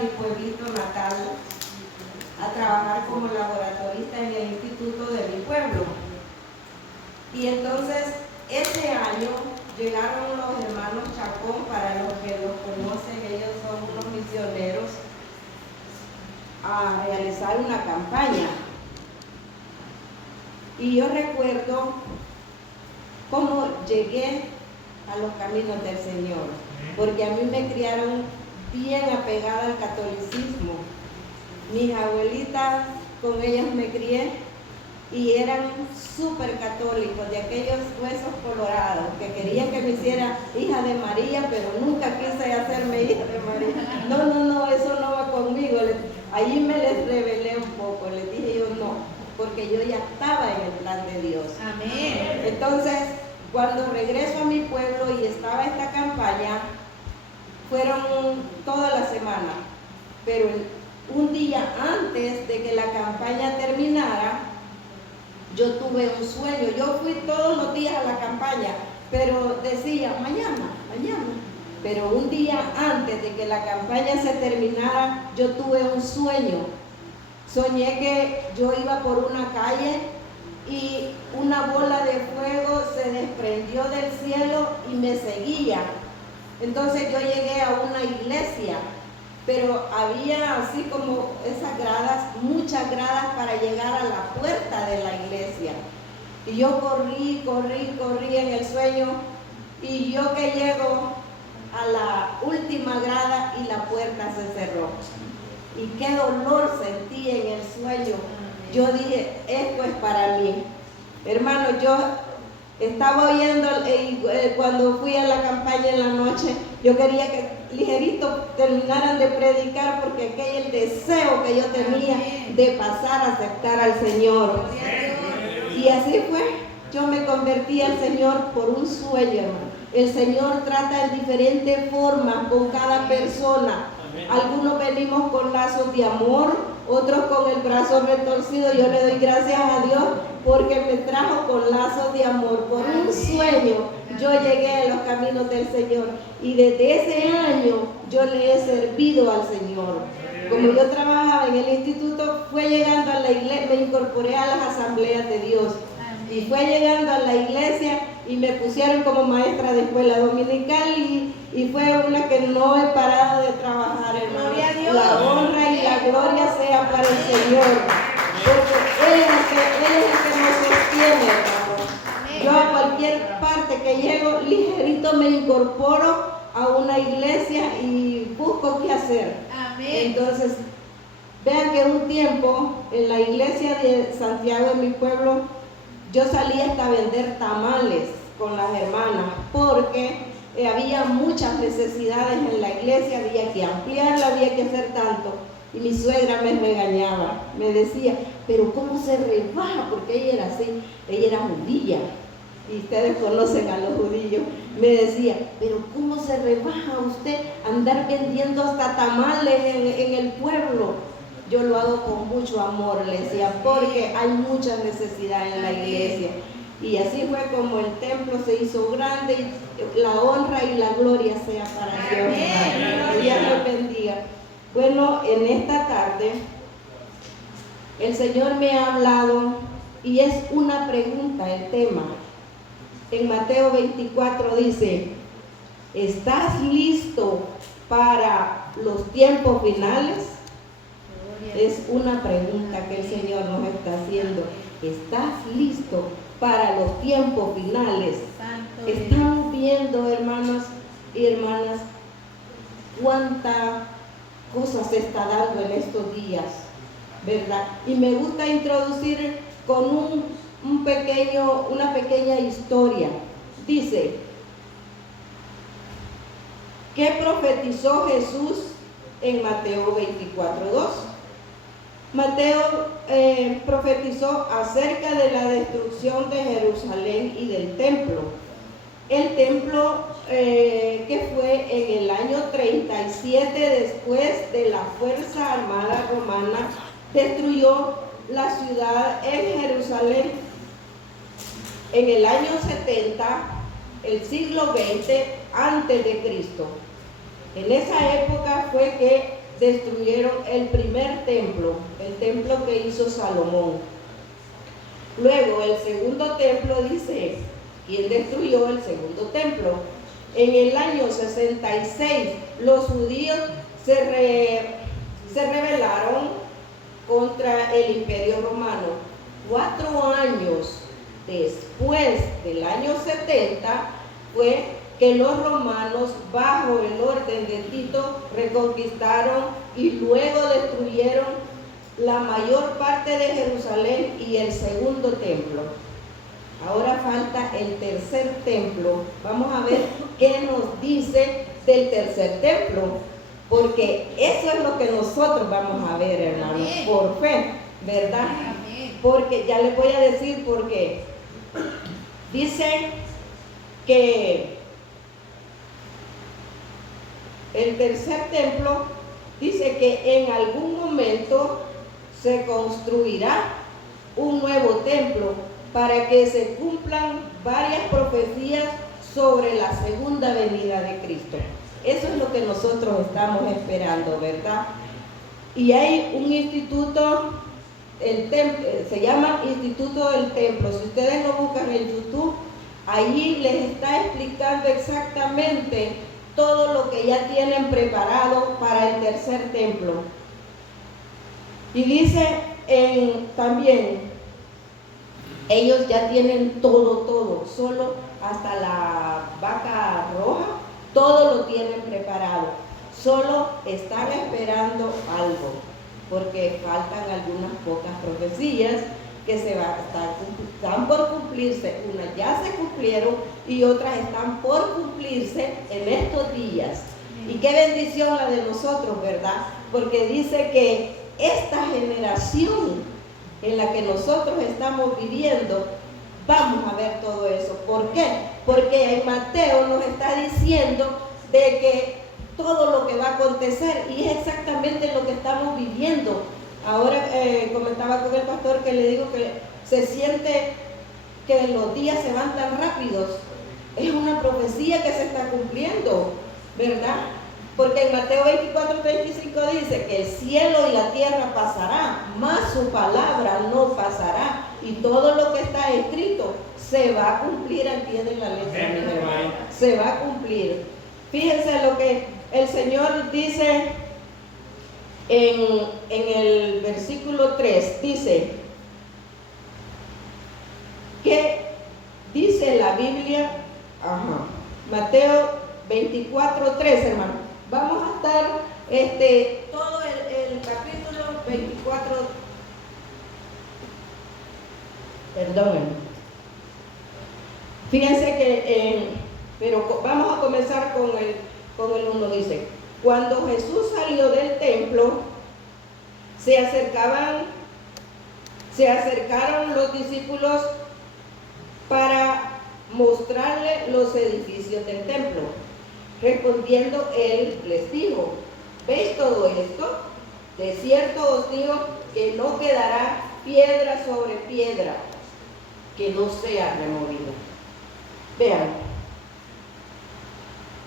mi pueblito natal a trabajar como laboratorista en el instituto de mi pueblo. Y entonces ese año llegaron los hermanos Chacón, para los que los conocen, ellos son unos misioneros, a realizar una campaña. Y yo recuerdo cómo llegué a los caminos del Señor, porque a mí me criaron bien apegada al catolicismo. Mis abuelitas, con ellas me crié, y eran súper católicos, de aquellos huesos colorados, que querían que me hiciera hija de María, pero nunca quise hacerme hija de María. No, eso no va conmigo. Ahí me les rebelé un poco, les dije yo no, porque yo ya estaba en el plan de Dios. Amén. Entonces, cuando regreso a mi pueblo y estaba esta campaña, fueron toda la semana, pero un día antes de que la campaña terminara, yo tuve un sueño. Yo fui todos los días a la campaña, pero decía, mañana. Pero un día antes de que la campaña se terminara, yo tuve un sueño. Soñé que yo iba por una calle y una bola de fuego se desprendió del cielo y me seguía. Entonces yo llegué a una iglesia, pero había así como esas gradas, muchas gradas para llegar a la puerta de la iglesia. Y yo corrí en el sueño, y yo que llego a la última grada y la puerta se cerró. Y qué dolor sentí en el sueño. Yo dije, esto es para mí. Hermano, yo estaba oyendo, cuando fui a la campaña en la noche, yo quería que ligerito terminaran de predicar, porque aquel es el deseo que yo tenía de pasar a aceptar al Señor. Y así fue, yo me convertí al Señor por un sueño, hermano. El Señor trata en diferentes formas con cada persona. Algunos venimos con lazos de amor, otros con el brazo retorcido. Yo le doy gracias a Dios porque me trajo con lazos de amor. Por un sueño yo llegué a los caminos del Señor, y desde ese año yo le he servido al Señor. Como yo trabajaba en el instituto, fue llegando a la iglesia, me incorporé a las asambleas de Dios. Y fue llegando a la iglesia y me pusieron como maestra de escuela dominical, y fue una que no he parado de trabajar, hermano. La honra y la gloria sea para el Señor, porque Él es el que nos sostiene, hermano. Yo a cualquier parte que llego, ligerito me incorporo a una iglesia y busco qué hacer. Entonces, vean que un tiempo en la iglesia de Santiago, en mi pueblo, yo salí hasta a vender tamales con las hermanas, porque había muchas necesidades en la iglesia, había que ampliarla, había que hacer tanto. Y mi suegra me regañaba, me decía, pero ¿cómo se rebaja? Porque ella era así, ella era judía, y ustedes conocen a los judíos. Me decía, pero ¿cómo se rebaja usted andar vendiendo hasta tamales en el pueblo? Yo lo hago con mucho amor, le decía, porque hay mucha necesidad en la iglesia. Y así fue como el templo se hizo grande, y la honra y la gloria sea para Dios. Que Dios los bendiga. Bueno, en esta tarde el Señor me ha hablado, y es una pregunta el tema. En Mateo 24 dice, ¿estás listo para los tiempos finales? Es una pregunta que el Señor nos está haciendo. ¿Estás listo para los tiempos finales? Estamos viendo, hermanos y hermanas, cuánta cosa se está dando en estos días, ¿verdad? Y me gusta introducir con una pequeña historia. Dice, ¿qué profetizó Jesús en Mateo 24:2? Mateo profetizó acerca de la destrucción de Jerusalén y del templo. El templo que fue en el año 37 después de la Fuerza Armada Romana, destruyó la ciudad en Jerusalén. En el año 70, el siglo XX antes de Cristo. En esa época fue que destruyeron el primer templo, el templo que hizo Salomón. Luego el segundo templo dice, ¿quién destruyó el segundo templo? En el año 66 los judíos se rebelaron contra el Imperio Romano. 4 años después del año 70 fue que los romanos, bajo el orden de Tito, reconquistaron y luego destruyeron la mayor parte de Jerusalén y el segundo templo. Ahora falta el tercer templo. Vamos a ver qué nos dice del tercer templo, porque eso es lo que nosotros vamos a ver, hermanos, por fe, ¿verdad? Porque ya les voy a decir por qué. Dice que el tercer templo, dice que en algún momento se construirá un nuevo templo para que se cumplan varias profecías sobre la segunda venida de Cristo. Eso es lo que nosotros estamos esperando, ¿verdad? Y hay un instituto, se llama Instituto del Templo. Si ustedes lo buscan en YouTube, allí les está explicando exactamente todo lo que ya tienen preparado para el tercer templo. Y dice también, ellos ya tienen todo, solo hasta la vaca roja, todo lo tienen preparado. Solo están esperando algo, porque faltan algunas pocas profecías que están por cumplirse. Unas ya se cumplieron y otras están por cumplirse en estos días. Y qué bendición la de nosotros, ¿verdad? Porque dice que esta generación en la que nosotros estamos viviendo, vamos a ver todo eso. ¿Por qué? Porque en Mateo nos está diciendo de que todo lo que va a acontecer, y es exactamente lo que estamos viviendo. Ahora comentaba con el pastor que le digo que se siente que los días se van tan rápidos. Es una profecía que se está cumpliendo, ¿verdad? Porque en Mateo 24:35 dice que el cielo y la tierra pasará, mas su palabra no pasará. Y todo lo que está escrito se va a cumplir al pie de la letra, mi hermano. Se va a cumplir. Fíjense lo que el Señor dice en el versículo 3. Dice que dice la Biblia, Mateo 24:3, hermano. Vamos a estar todo el capítulo 24. Perdónenme. Fíjense que, pero vamos a comenzar con el 1. Dice, cuando Jesús salió del templo, se acercaron los discípulos para mostrarle los edificios del templo. Respondiendo él les dijo, ¿veis todo esto? De cierto os digo que no quedará piedra sobre piedra que no sea removida. Vean,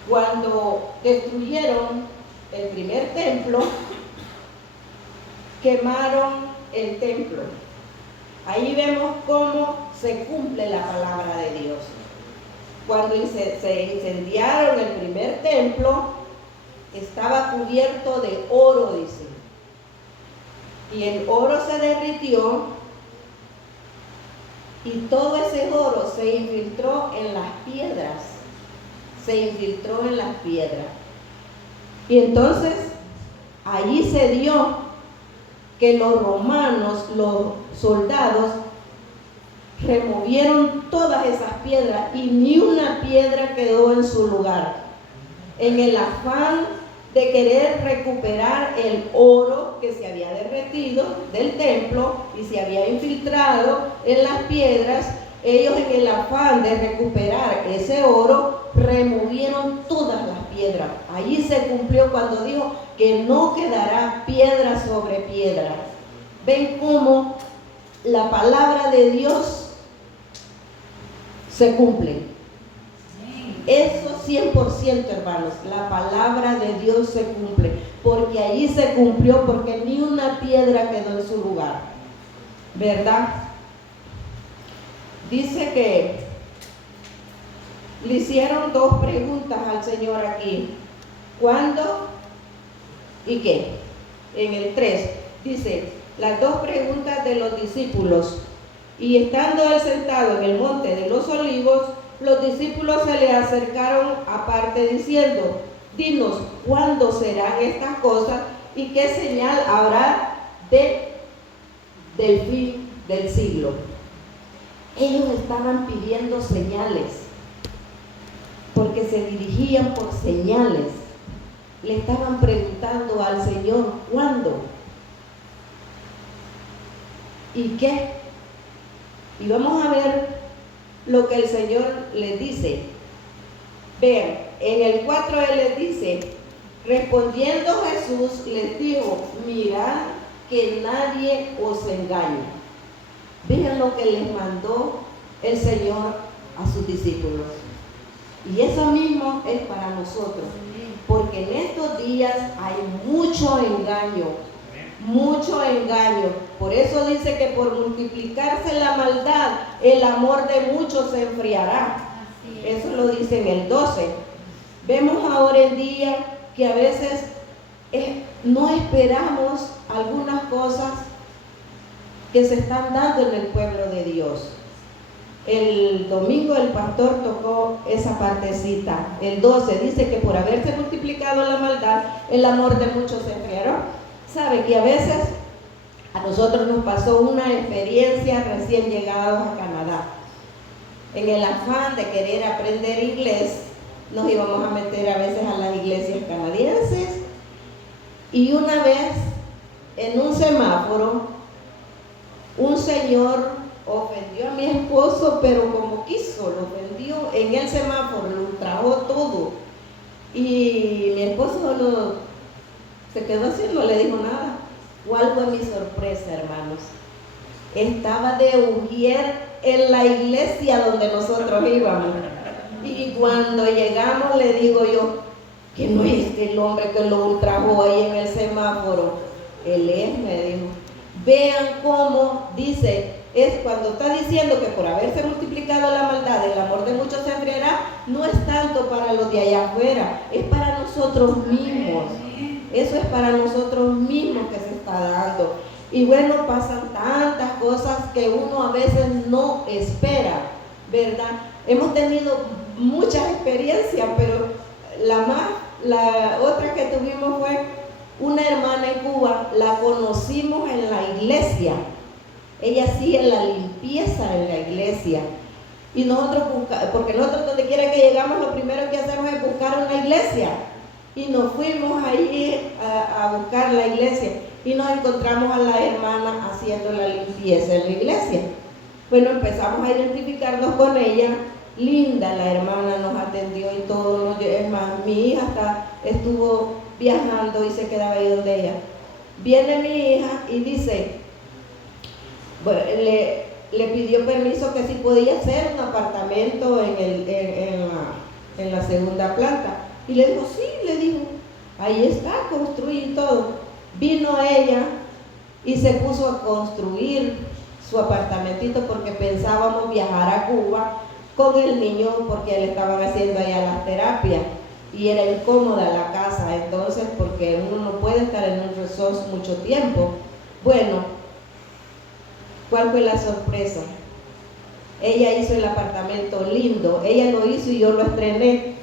cuando destruyeron el primer templo, quemaron el templo. Ahí vemos cómo se cumple la palabra de Dios. Cuando se incendiaron el primer templo, estaba cubierto de oro, dice. Y el oro se derritió y todo ese oro se infiltró en las piedras. Y entonces, allí se dio que los romanos, los soldados, removieron todas esas piedras y ni una piedra quedó en su lugar. En el afán de querer recuperar el oro que se había derretido del templo y se había infiltrado en las piedras, ellos en el afán de recuperar ese oro removieron todas las piedras. Allí se cumplió cuando dijo que no quedará piedra sobre piedra. ¿Ven cómo la palabra de Dios se cumple? Eso 100%, hermanos, la palabra de Dios se cumple. porque allí se cumplió, porque ni una piedra quedó en su lugar, ¿verdad? Dice que le hicieron dos preguntas al Señor aquí: ¿cuándo y qué? En el 3 dice las dos preguntas de los discípulos. Y estando él sentado en el monte de los olivos, los discípulos se le acercaron aparte diciendo: dinos, ¿cuándo serán estas cosas y qué señal habrá del fin del siglo? Ellos estaban pidiendo señales, porque se dirigían por señales. Le estaban preguntando al Señor: ¿cuándo? ¿Y qué? Y vamos a ver lo que el Señor les dice. Vean, en el 4 Él les dice: respondiendo Jesús les dijo: mirad que nadie os engañe. Vean lo que les mandó el Señor a sus discípulos. Y eso mismo es para nosotros, porque en estos días hay mucho engaño, mucho engaño. Por eso dice que por multiplicarse la maldad, el amor de muchos se enfriará. Eso lo dice en el 12. Vemos ahora en día que a veces no esperamos algunas cosas que se están dando en el pueblo de Dios. El domingo el pastor tocó esa partecita. El 12 dice que por haberse multiplicado la maldad, el amor de muchos se enfriará. Sabe que a veces a nosotros nos pasó una experiencia recién llegados a Canadá. En el afán de querer aprender inglés, nos íbamos a meter a veces a las iglesias canadienses, y una vez en un semáforo un señor ofendió a mi esposo, pero como quiso, lo ofendió en el semáforo, lo ultrajó todo, y mi esposo se quedó así, no le dijo nada. ¿Cuál fue mi sorpresa, hermanos? Estaba de ujier en la iglesia donde nosotros íbamos, y cuando llegamos le digo yo: que no es el hombre que lo ultrajó ahí en el semáforo. Él es, me dijo. Vean cómo dice, es cuando está diciendo que por haberse multiplicado la maldad, el amor de muchos se enfriará. No es tanto para los de allá afuera, es para nosotros mismos. Eso es para nosotros mismos que se está dando. Y bueno, pasan tantas cosas que uno a veces no espera, ¿verdad? Hemos tenido muchas experiencias, pero la otra que tuvimos fue una hermana en Cuba. La conocimos en la iglesia. Ella hacía la limpieza en la iglesia. Y nosotros porque nosotros donde quiera que llegamos, lo primero que hacemos es buscar una iglesia. Y nos fuimos ahí a buscar la iglesia. Y nos encontramos a la hermana haciendo la limpieza en la iglesia. Bueno, empezamos a identificarnos con ella. Linda la hermana, nos atendió y todo. Es más, mi hija hasta estuvo viajando y se quedaba ahí donde ella. Viene mi hija y dice, bueno, le pidió permiso que si podía hacer un apartamento en la segunda planta. Y le dijo, sí, le dijo, ahí está, construir todo. Vino ella y se puso a construir su apartamentito, porque pensábamos viajar a Cuba con el niño, porque le estaban haciendo allá las terapias y era incómoda la casa, entonces, porque uno no puede estar en un resort mucho tiempo. Bueno, ¿cuál fue la sorpresa? Ella hizo el apartamento lindo, ella lo hizo y yo lo estrené,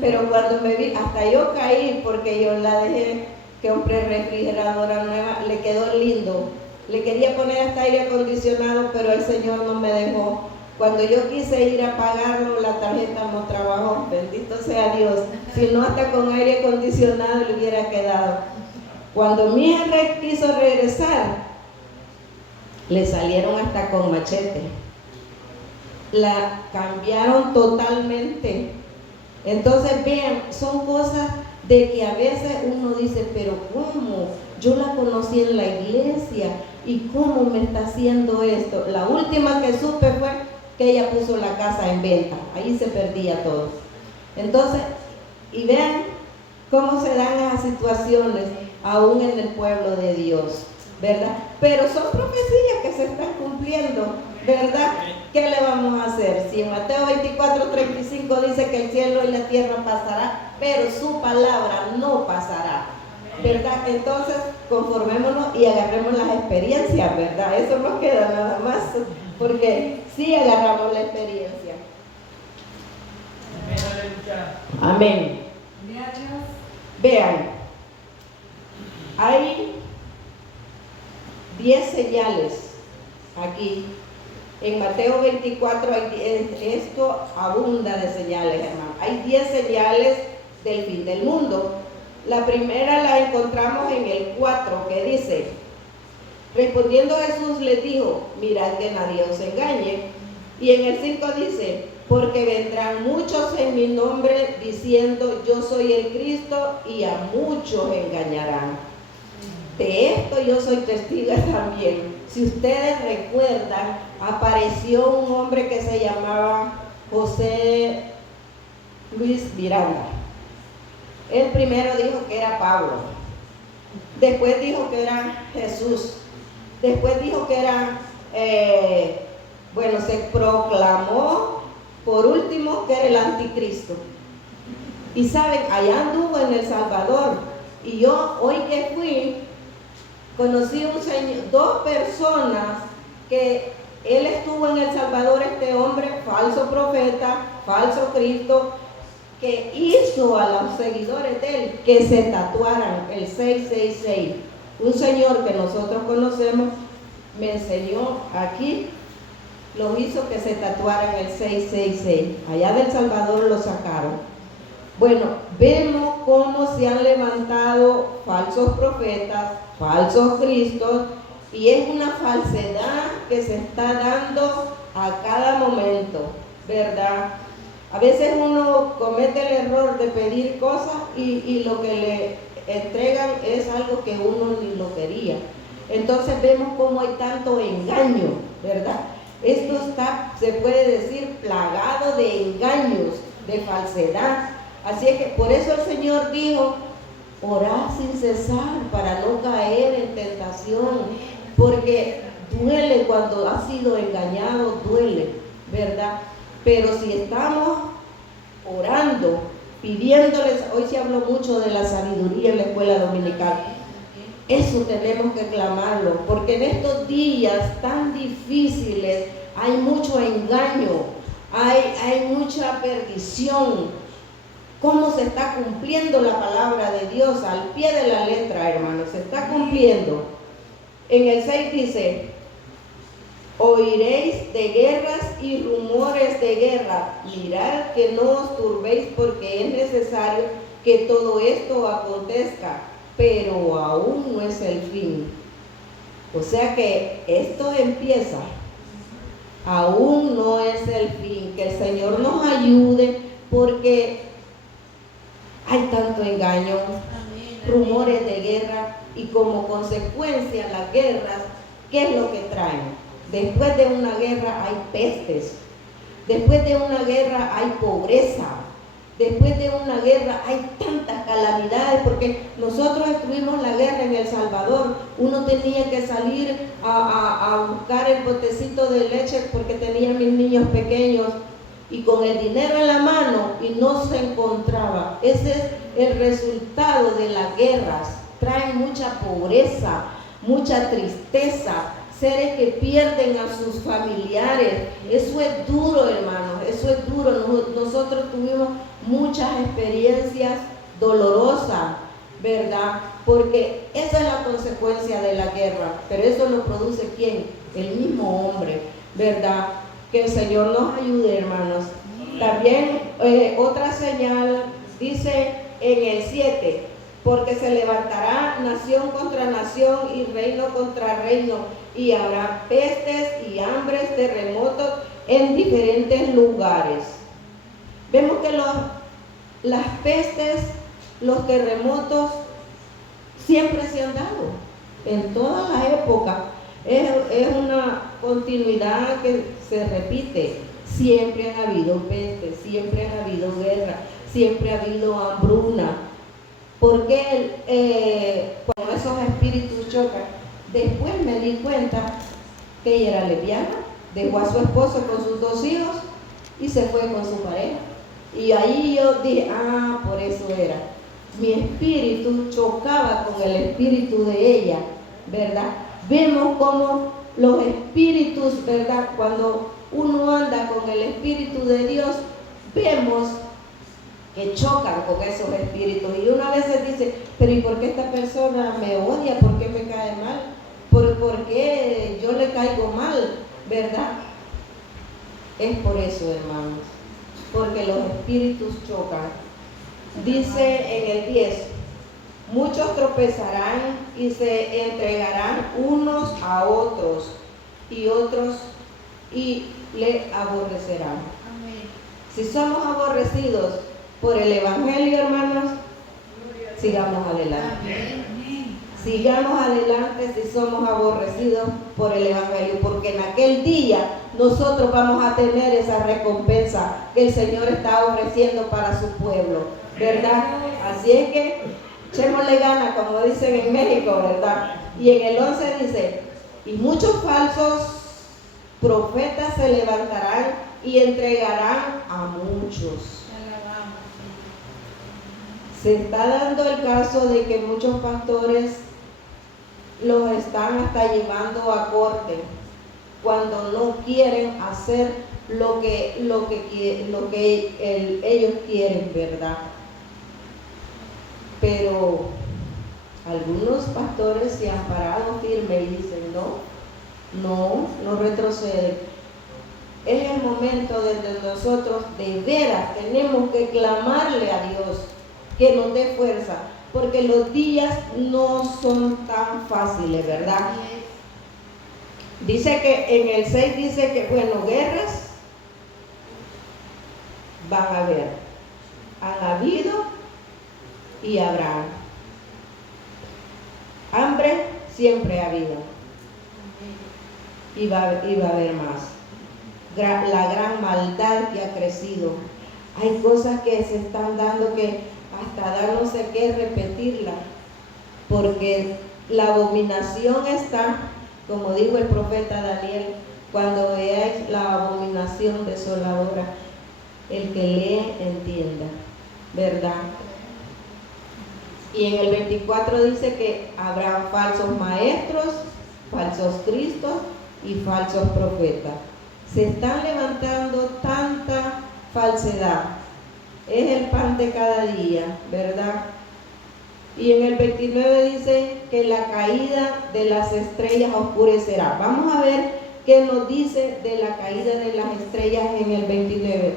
pero cuando me vi, hasta yo caí, porque yo la dejé, que compré refrigeradora nueva, le quedó lindo. Le quería poner hasta aire acondicionado, pero el Señor no me dejó. Cuando yo quise ir a pagarlo, la tarjeta no trabajó. Bendito sea Dios. Si no, hasta con aire acondicionado le hubiera quedado. Cuando mi hija quiso regresar, le salieron hasta con machete. La cambiaron totalmente. Entonces, vean, son cosas de que a veces uno dice, pero ¿cómo? Yo la conocí en la iglesia y ¿cómo me está haciendo esto? La última que supe fue que ella puso la casa en venta, ahí se perdía todo. Entonces, y vean cómo se dan las situaciones aún en el pueblo de Dios, ¿verdad? Pero son profecías que se están cumpliendo, ¿verdad? ¿Qué le vamos a hacer? Si en Mateo 24:35 dice que el cielo y la tierra pasará, pero su palabra no pasará, ¿verdad? Entonces, conformémonos y agarremos las experiencias, ¿verdad? Eso nos queda nada más, porque sí agarramos la experiencia. Amén. Vean, hay 10 señales aquí. En Mateo 24, esto abunda de señales, hermano. Hay 10 señales del fin del mundo. La primera la encontramos en el 4, que dice: respondiendo Jesús les dijo, mirad que nadie os engañe. Y en el 5 dice: porque vendrán muchos en mi nombre diciendo, yo soy el Cristo, y a muchos engañarán. De esto yo soy testigo también. Si ustedes recuerdan, apareció un hombre que se llamaba José Luis Miranda. Él primero dijo que era Pablo, después dijo que era Jesús, después dijo que era, se proclamó por último que era el anticristo. Y saben, allá anduvo en El Salvador, y yo hoy que fui, conocí dos personas que él estuvo en El Salvador, este hombre, falso profeta, falso Cristo, que hizo a los seguidores de él que se tatuaran el 666. Un señor que nosotros conocemos me enseñó aquí, lo hizo que se tatuaran el 666. Allá del Salvador lo sacaron. Bueno, vemos cómo se han levantado falsos profetas, falsos cristos, y es una falsedad que se está dando a cada momento, ¿verdad? A veces uno comete el error de pedir cosas y lo que le entregan es algo que uno ni lo quería. Entonces vemos cómo hay tanto engaño, ¿verdad? Esto está, se puede decir, plagado de engaños, de falsedad. Así es que por eso el Señor dijo, orad sin cesar para no caer en tentación, porque duele cuando has sido engañado, duele, ¿verdad? Pero si estamos orando, pidiéndoles, hoy se habló mucho de la sabiduría en la escuela dominical, eso tenemos que clamarlo, porque en estos días tan difíciles hay mucho engaño, hay mucha perdición. ¿Cómo se está cumpliendo la palabra de Dios al pie de la letra, hermanos? Se está cumpliendo. En el 6 dice, oiréis de guerras y rumores de guerra. Mirad que no os turbéis, porque es necesario que todo esto acontezca, pero aún no es el fin. O sea que esto empieza, aún no es el fin. Que el Señor nos ayude, porque hay tanto engaño, rumores de guerra, y como consecuencia las guerras, ¿qué es lo que traen? Después de una guerra hay pestes, después de una guerra hay pobreza, después de una guerra hay tantas calamidades, porque nosotros estuvimos la guerra en El Salvador. Uno tenía que salir a buscar el botecito de leche porque tenía mis niños pequeños, y con el dinero en la mano, y no se encontraba. Ese es el resultado de las guerras. Traen mucha pobreza, mucha tristeza, seres que pierden a sus familiares. Eso es duro, hermanos, eso es duro. Nosotros tuvimos muchas experiencias dolorosas, ¿verdad? Porque esa es la consecuencia de la guerra. Pero eso lo produce ¿quién? El mismo hombre, ¿verdad? Que el Señor nos ayude, hermanos. También otra señal dice en el 7, porque se levantará nación contra nación y reino contra reino, y habrá pestes y hambres, terremotos en diferentes lugares. Vemos que las pestes, los terremotos siempre se han dado en todas las épocas. Es una continuidad que se repite. Siempre han habido pestes, siempre han habido guerra, siempre ha habido hambruna. porque cuando esos espíritus chocan, después me di cuenta que ella era lesbiana, dejó a su esposo con sus 2 hijos y se fue con su pareja. Y ahí yo dije, por eso era. Mi espíritu chocaba con el espíritu de ella, ¿verdad? Vemos cómo los espíritus, ¿verdad? Cuando uno anda con el espíritu de Dios, vemos que chocan con esos espíritus. Y uno a veces dice, pero ¿y por qué esta persona me odia? ¿Por qué me cae mal? ¿Por qué yo le caigo mal? ¿Verdad? Es por eso, hermanos, porque los espíritus chocan. Dice en el 10, muchos tropezarán y se entregarán unos a otros y otros y le aborrecerán. Amén. Si somos aborrecidos por el Evangelio, hermanos, sigamos adelante. Amén. Sigamos adelante si somos aborrecidos por el Evangelio, porque en aquel día nosotros vamos a tener esa recompensa que el Señor está ofreciendo para su pueblo, ¿verdad? Así es que echémosle ganas, como dicen en México, ¿verdad? Y en el 11 dice, y muchos falsos profetas se levantarán y entregarán a muchos. Se está dando el caso de que muchos pastores los están hasta llevando a corte cuando no quieren hacer lo que ellos quieren, ¿verdad? Pero algunos pastores se han parado firme y dicen, no retroceden. Es el momento donde nosotros de veras tenemos que clamarle a Dios que nos dé fuerza, porque los días no son tan fáciles, ¿verdad? Dice que en el 6 dice que, bueno, guerras van a haber, han habido y habrán. Hambre siempre ha habido y va a haber más. La gran maldad que ha crecido. Hay cosas que se están dando que hasta da no sé qué repetirla, porque la abominación está, como dijo el profeta Daniel, cuando veáis la abominación desoladora, el que lee entienda, ¿verdad? Y en el 24 dice que habrán falsos maestros, falsos cristos y falsos profetas. Se están levantando tanta falsedad. Es el pan de cada día, ¿verdad? Y en el 29 dice que la caída de las estrellas oscurecerá. Vamos a ver qué nos dice de la caída de las estrellas en el 29.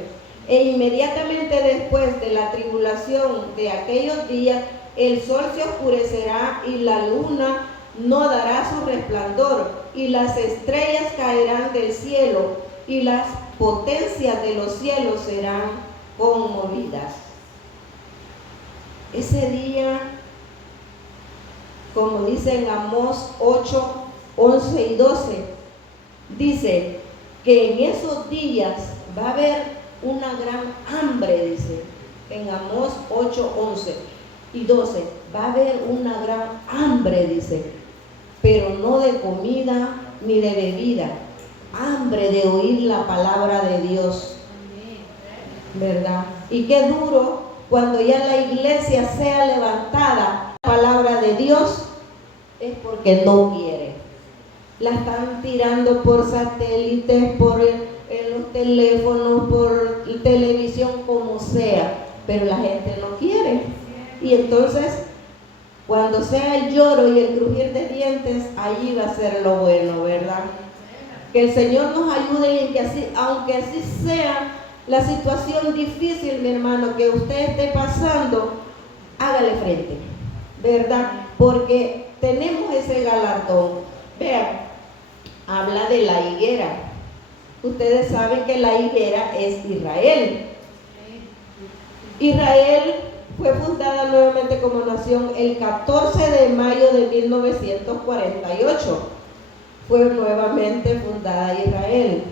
E inmediatamente después de la tribulación de aquellos días, el sol se oscurecerá y la luna no dará su resplandor, y las estrellas caerán del cielo, y las potencias de los cielos serán conmovidas. Ese día, como dice en Amós 8, 11 y 12, dice que en esos días va a haber una gran hambre, dice en Amós 8, 11 y 12, va a haber una gran hambre, dice, pero no de comida ni de bebida, hambre de oír la palabra de Dios, ¿verdad? Y qué duro cuando ya la iglesia sea levantada, la palabra de Dios, es porque no quiere. La están tirando por satélites, en los teléfonos, por televisión, como sea, pero la gente no quiere. Y entonces, cuando sea el lloro y el crujir de dientes, allí va a ser lo bueno, ¿verdad? Que el Señor nos ayude y que así, aunque así sea la situación difícil, mi hermano, que usted esté pasando, hágale frente, ¿verdad? Porque tenemos ese galardón. Vean, habla de la higuera. Ustedes saben que la higuera es Israel. Israel fue fundada nuevamente como nación el 14 de mayo de 1948. Fue nuevamente fundada Israel.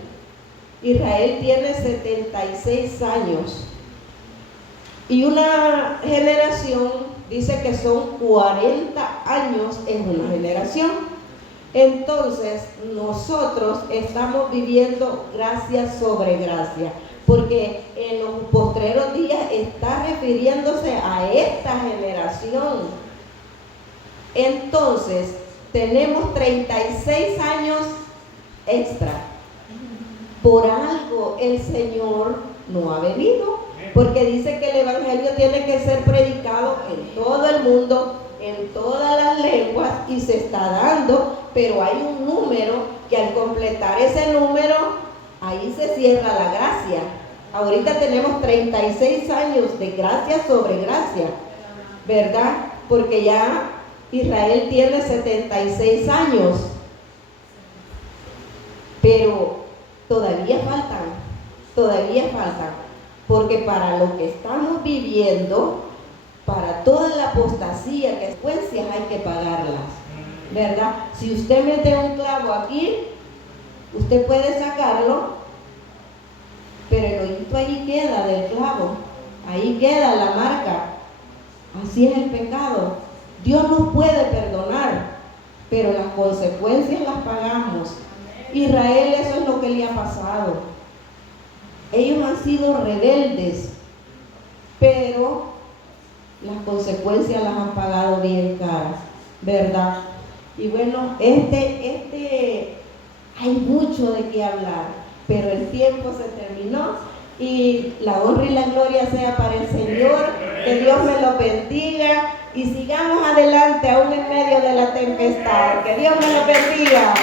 Israel tiene 76 años y una generación dice que son 40 años en una generación. Entonces, nosotros estamos viviendo gracia sobre gracia, porque en los postreros días está refiriéndose a esta generación. Entonces, tenemos 36 años extra. Por algo el Señor no ha venido, porque dice que el Evangelio tiene que ser predicado en todo el mundo, en todas las lenguas, y se está dando, pero hay un número que al completar ese número, ahí se cierra la gracia. Ahorita tenemos 36 años de gracia sobre gracia, ¿verdad? Porque ya Israel tiene 76 años, pero todavía faltan, porque para lo que estamos viviendo, para toda la apostasía, que consecuencias hay que pagarlas, ¿verdad? Si usted mete un clavo aquí, usted puede sacarlo, pero el hoyito ahí queda del clavo, ahí queda la marca. Así es el pecado. Dios nos puede perdonar, pero las consecuencias las pagamos. Israel, eso es lo que le ha pasado. Ellos han sido rebeldes, pero las consecuencias las han pagado bien caras, ¿verdad? Y bueno, hay mucho de qué hablar, pero el tiempo se terminó y la honra y la gloria sea para el Señor. Que Dios me lo bendiga y sigamos adelante aún en medio de la tempestad. Que Dios me lo bendiga.